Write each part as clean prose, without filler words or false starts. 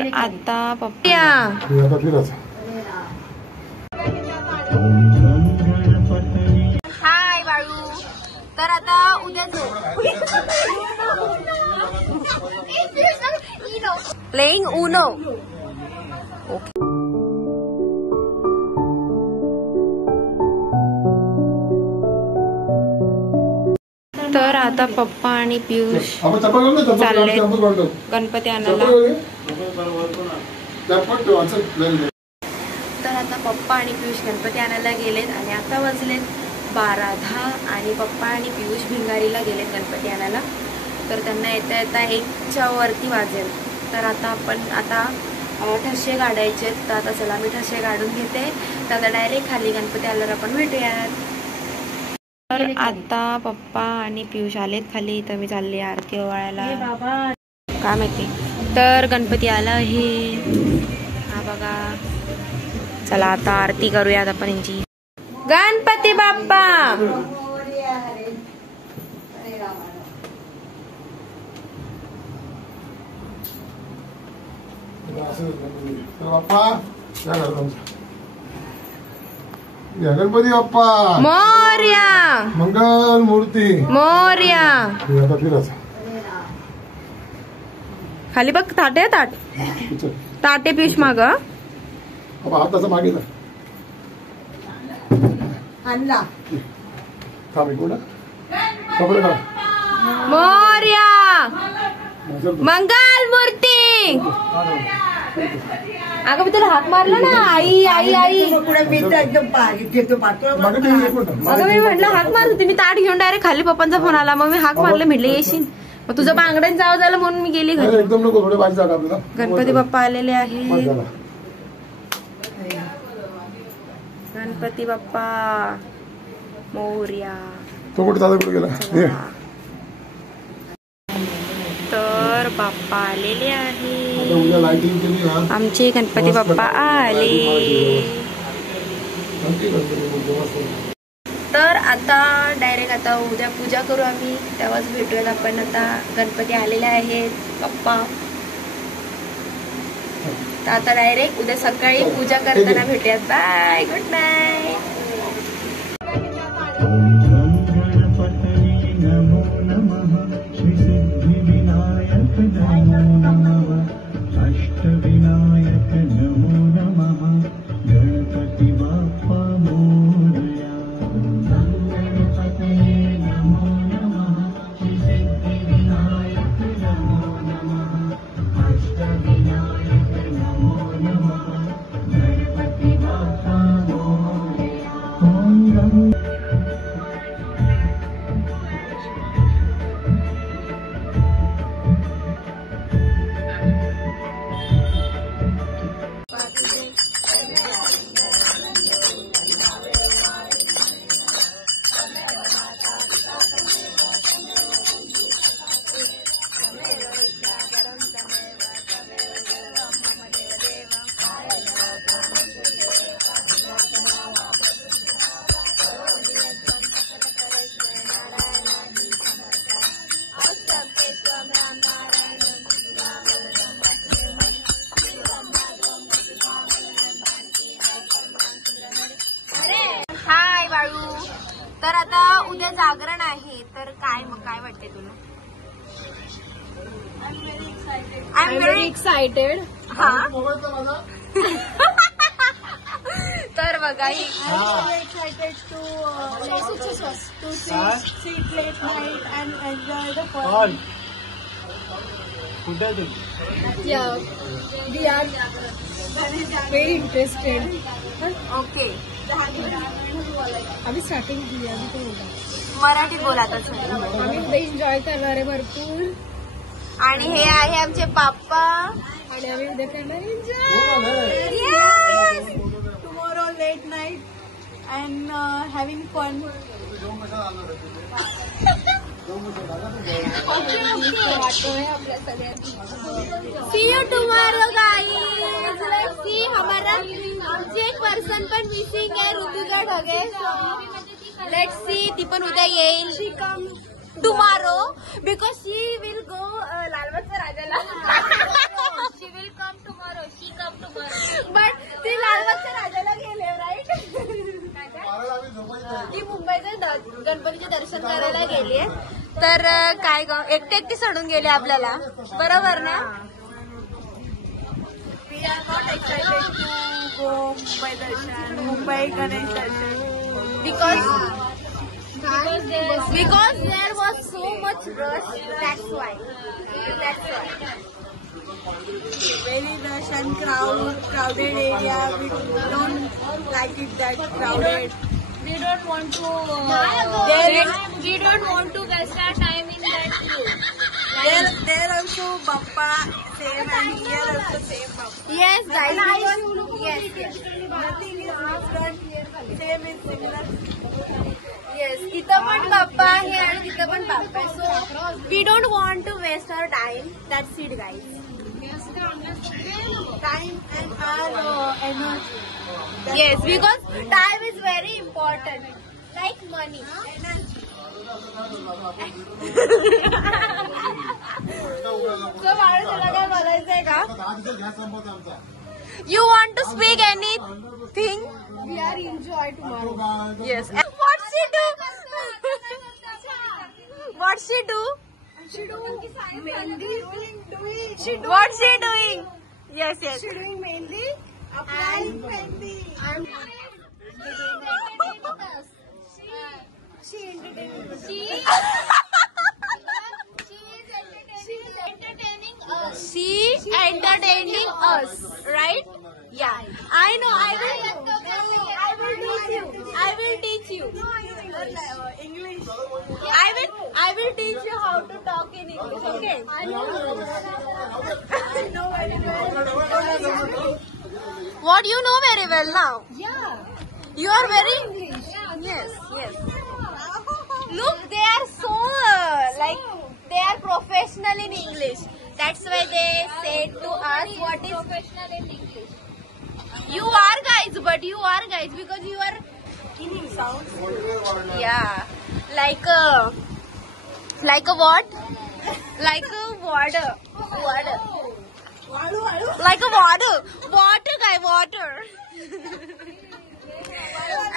आता पप्पा हाय बाळू. तर आता उद्या प्लेइंग उनो. ओके. तर आता पप्पा आणि पियुष चालले गणपती आणायला. तर आता पप्पा आणि पियुष गणपती आणायला गेलेत आणि आता वाजलेत 12:10 आणि पप्पा आणि पियुष भिंगारीला गेलेत गणपती आणायला. तर त्यांना येता येता 1च्या वरती वाजेल. तर आता आपण ठसे काढायचे. तर आता चला मी ठसे काढून घेते. तर आता डायरेक्ट खाली गणपती आल्यावर आपण भेटूयात. तर आता पप्पा आणि पियुष आलेत खाली. तर मी चालली आरती ओवाळायला. काय माहिती. तर गणपती आला आहे हा बघा. चला आता आरती करूयात आपण यांची. गणपती बाप्पा गणपती बाप्पा मोरया. मंगल मूर्ती मोरया. खाली बघ ताटे. ताटे पियुष माग हाताचा मागे आणला. मोरया मंगल मूर्ती. अगं मी तुला हाक मारला ना. आई आई आई अगं मी म्हटलं हाक मारत होती. मी ताट घेऊन डायरेक्ट खाली पप्पांचा फोन आला. मग मी हाक मारले म्हटलं येशील. मग तुझं बांगड्यान जावं झालं म्हणून मी गेली घरी. गणपती बाप्पा आलेले आहे. गणपती बाप्पा मोरया. तर बाप्पा आलेले आहे. आमचे गणपती बाप्पा आले. तर आता डायरेक्ट आता उद्या पूजा करू आम्ही. तेव्हाच भेटूयात आपण. आता गणपती आलेले आहेत बाप्पा. तर आता डायरेक्ट उद्या सकाळी पूजा करताना भेटूयात. बाय. Good night. तर आता उद्या जागरण आहे. तर काय वाटते तुला? I am very excited. हा तर बघा excited to sit late night and enjoy the fun. Yeah, we are very interested. Okay. आम्ही स्टार्टिंग केली. मराठीत बोला. आम्ही उद्या एन्जॉय करणार आहे भरपूर. आणि हे आहे आमचे पाप्पा. आणि आम्ही उद्या करणार enjoy. Tomorrow late night and having fun. See you tomorrow guys. Let's see हमारा आमची एक पर्सन पण मिसिंग आहे ऋतुजा ढगे. लेट्स सी ती पण उद्या येईल. She come tomorrow because she will go लालबागच्या राजाला. शी विल कम टू तर काय ग एकटे एकटी सोडून गेले आपल्याला, बरोबर ना? मुंबई गणेश दर्शन because there was so much rush, that's why. very rush and crowded area. We don't like it that crowded. We don't want to we don't want to waste our time in that queue. There also Bappa same and here also same Bappa. Yes guys, yes. Nothing is different. Same is similar. Yes, तिथं पण बाप्पा आहे आणि तिथं पण बाप्पा आहे. So we don't want to waste our time. That's it guys. Time and our energy. Yes, because time is very important. Like money. So माणसाला काय बोलायचंय का? You want to speak anything? We are enjoy tomorrow. Yes. What she do? What she do? What she doing? Yes, yes. She doing mainly applying Fendi. She entertaining us. She entertaining us, right? Yeah. I know. I will teach you. English. I will teach you how to talk in English. Okay. What you know very well now. Yeah. You are very yes. Look, they are so they are professional in English. That's why they said to us what is Professional in English. you are guys, but you are guys because you are yeah like a what? Like a water. Like a water guy, water.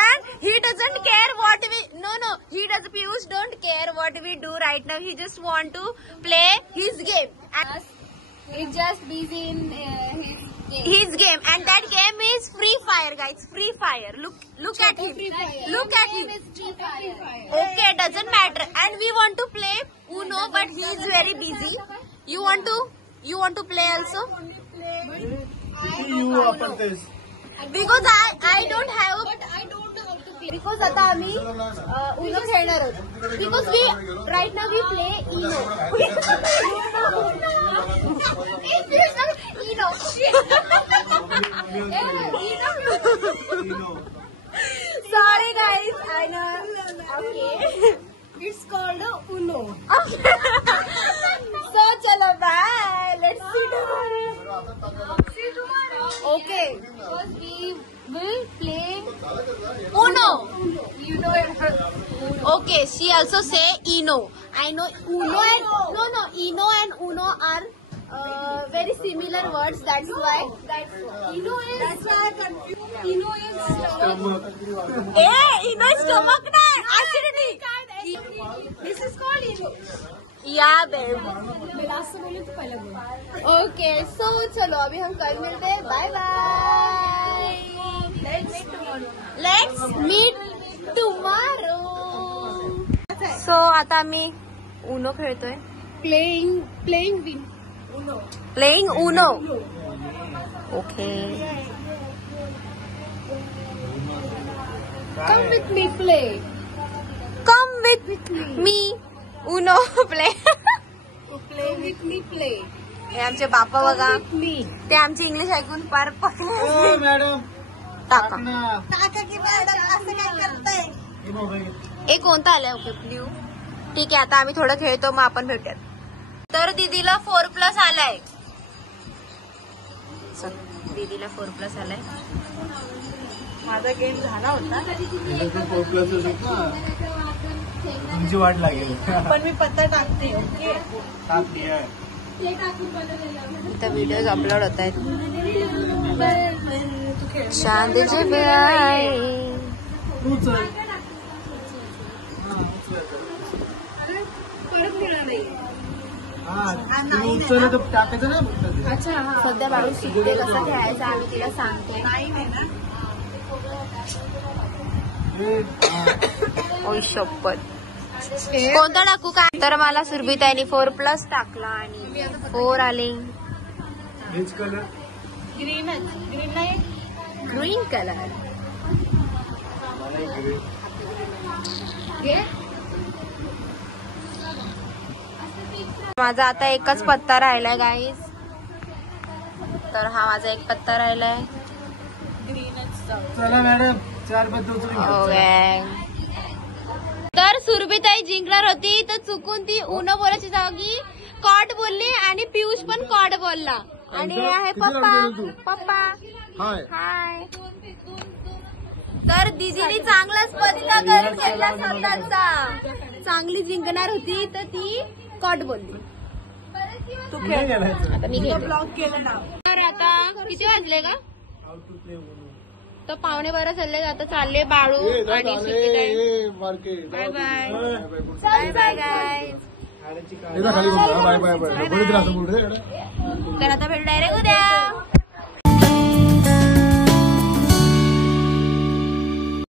And he doesn't care what we he does. Piyush don't care what we do right now. He just want to play his game. And It's just busy in his game, and that game is Free Fire, guys. Free Fire. Look at him. Look at him. Okay, doesn't matter. And we want to play Uno, but he is very busy. You want to play also? Because I don't have. Because आता आम्ही Uno खेळणार आहोत. Because we right now we play Uno. Sorry guys, I know. Okay. It's called Uno. So chalo bye. Let's see tomorrow. Okay. because we will play Uno. you know Okay, she also say Eno. I know Uno and Eno and Uno are very similar words. That's why. Eno is. That's why I confused. Eno is stomach. Eno is stomach na acidity. This is called Eno. Yeah, babe. Last से बोले तो पहले बोल. Okay, so चलो अभी हम कल मिलते हैं. Bye bye. Let's meet tomorrow. So आता आम्ही Uno खेळतोय. Playing Uno. Playing Uno. Okay. Come with me, play. Come with me. Uno play. Play with me, play. हे आमचे बापा बघा. Me. ते आमची इंग्लिश ऐकून पार पकले. मॅडम टाका. काका की मॅडम असं काय करताय? एक कोणता आलाय? Okay blue. ठीक आहे, आता आम्ही थोडं खेळतो, मग आपण भेटूयात. तर दीदीला 4+ आलाय. दीदीला 4+ आलाय. माझा गेम झाला होता तुमची वाट लागेल. पण मी पत्ता टाकते. ओके. इथं व्हिडिओज अपलोड होत आहेत. चांद जब आए. हा तुम्ही उचललं तर टाकायचं ना फक्त ते. सध्या बाळू शिकते कसं खेळायचं आम्ही तिला सांगते. ओय शपथ. कोणता टाकू काय तर मला सुरभिताईने 4+ टाकला आणि 4 आले. हेच कलर ग्रीन नाही ग्रीन कलर. माझा आता एकच पत्ता राहिलाय गाईज. तर हा माझा एक पत्ता राहिलाय. चला मॅडम 4 पत्ते उचलून घ्या. ओके. तर सुरभिताई जिंकणार होती तर चुकून ती उनो बोलायची जागी कॉट बोलली आणि पियुष पण कॉट बोलला. आणि हे आहे पप्पा. पप्पा हाय. हाय. तर दिदीने चांगलाच पत्ता करून घेतला स्वतःचा. चांगली जिंकणार होती तर ती कॉट बोलली. पुढे गेलाय. आता मी घेते. ब्लॉक केलं ना. तर आता किती वाजले का? How to play Uno. तर 11:15 चालले. आता चालले बाळू आणि सुरभिताई. Bye bye. Bye bye guys. खाण्याची खाली बाय बाय बाय. तर आता भेटू डायरेक्ट उद्या.